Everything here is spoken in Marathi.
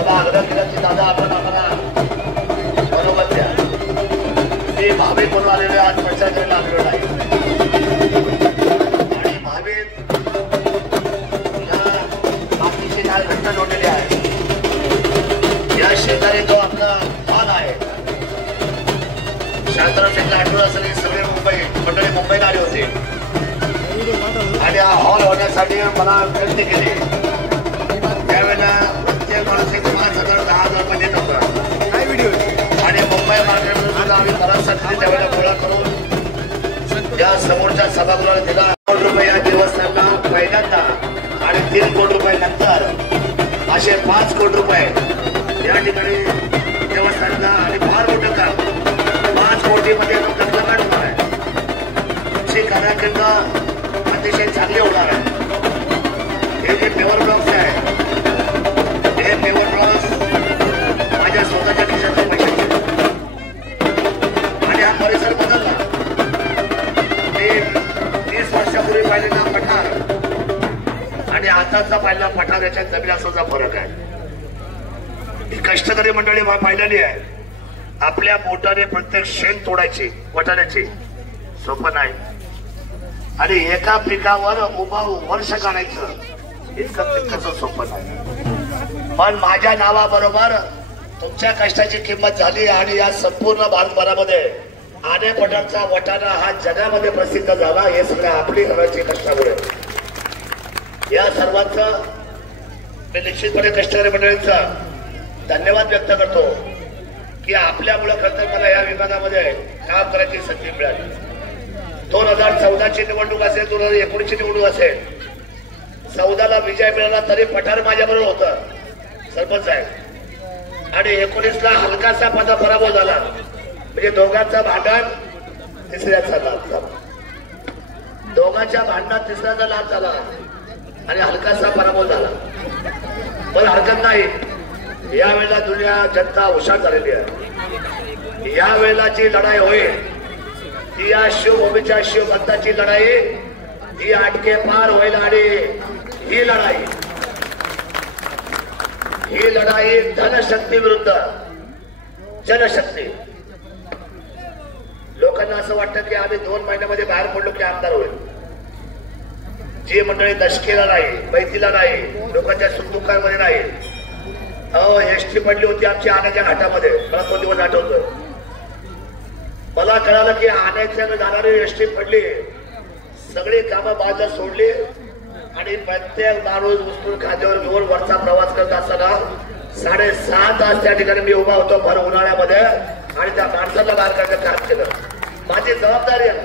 मला आग्रह केला की दादा आपण आम्हाला बरोबर द्या. मी भावे म्हणून आलेले आज प्रचार करायला आलेलो नाही आणि भावे या बाकीचे काय घट्ट जोडलेले आहे. या शेजारी जो आपला हॉल आहे शांताराम शेठ आठवडा सगळे सगळे मंडळी मुंबईला आले होते आणि हा हॉल होण्यासाठी मला विनंती केली. त्यावेळेला प्रत्येक माणसाचे 5,000 10,000 रुपये देत होता आणि मुंबई मार्केटमध्ये सुद्धा आम्ही बराचसा त्यावेळेला गोळा करून या समोरच्या सभागृहाला दिला. 1 कोटी रुपये या देवस्थानला पहिल्यांदा आणि 3 कोटी रुपये नंतर असे 5 कोटी रुपये या ठिकाणी देवस्थानला आणि फार मोठं काम 5 कोटीमध्ये लग्न काढून आहे. तुमची कार्यक्रम अतिशय चांगले होणार आहे. हे जे पेवर ब्लॉक्स आहे हे पेवर ब्लॉक्स माझ्या स्वतःच्या खिशातले पैसे आणि हा परिसर बदलला. मी 30 वर्षापूर्वी पाहिलेला पठार आणि आताचा पाहिलेला पठार याच्यात जमीन असाचा फरक आहे. ही कष्टकरी मंडळी पाहिलेली आहे. आपल्या बोटाने प्रत्येक शेण तोडायची वटाण्याची सोपं नाही आणि एका पिकावर उभा वर्ष काढायचं इतकं तितकंच सोपं नाही. पण माझ्या नावाबरोबर तुमच्या कष्टाची किंमत झाली आणि या संपूर्ण भारतभरामध्ये आने पठारचा वटाणा हा जगामध्ये प्रसिद्ध झाला. हे सगळ्या आपली घराची कष्टामुळे. या सर्वांचं मी निश्चितपणे कष्टकरी मंडळींचा धन्यवाद व्यक्त करतो की आपल्यामुळे खरं तर मला या विभागामध्ये काम करायची संधी मिळाली. 2014ची निवडणूक असेल 2019ची निवडणूक असेल 14ला विजय मिळाला तरी पठार माझ्याबरोबर होतं सरपंच आहे आणि 19ला हलकासा माझा पराभव झाला. म्हणजे दोघांचं भांडण तिसऱ्याचा लाभ झाला. दोघांच्या भांडणात तिसऱ्याचा लाभ झाला आणि हलकासा पराभव झाला. पण हरकत नाही. यावेळेला दुनिया जनता हुशार झालेली आहे. यावेळेला जी लढाई होईल ती या शिवभूमीच्या शिवभक्ताची लढाई ही आटके पार होईल आणि ही लढाई धनशक्ती विरुद्ध जनशक्ती. लोकांना असं वाटतं की आम्ही 2 महिन्यामध्ये बाहेर पडलो की आमदार होईल. जी मंडळी दशकेला नाही मैतीला नाही लोकांच्या सुखदुःखामध्ये नाही. एसटी पडली होती आमची आण्याच्या घाटामध्ये. मला 2 दिवस आठवतोय. मला कळालं की आण्याच्या जाणारी एसटी पडली. सगळी कामं बाजूला सोडली आणि प्रत्येक माणूस उचलून खाद्यावर घेऊन वरचा प्रवास करत असताना 7:30 तास त्या ठिकाणी मी उभा होतो भर उन्हाळ्यामध्ये आणि त्या माणसाला बाहेर काढण्याचं काम केलं. माझी जबाबदारी आहे.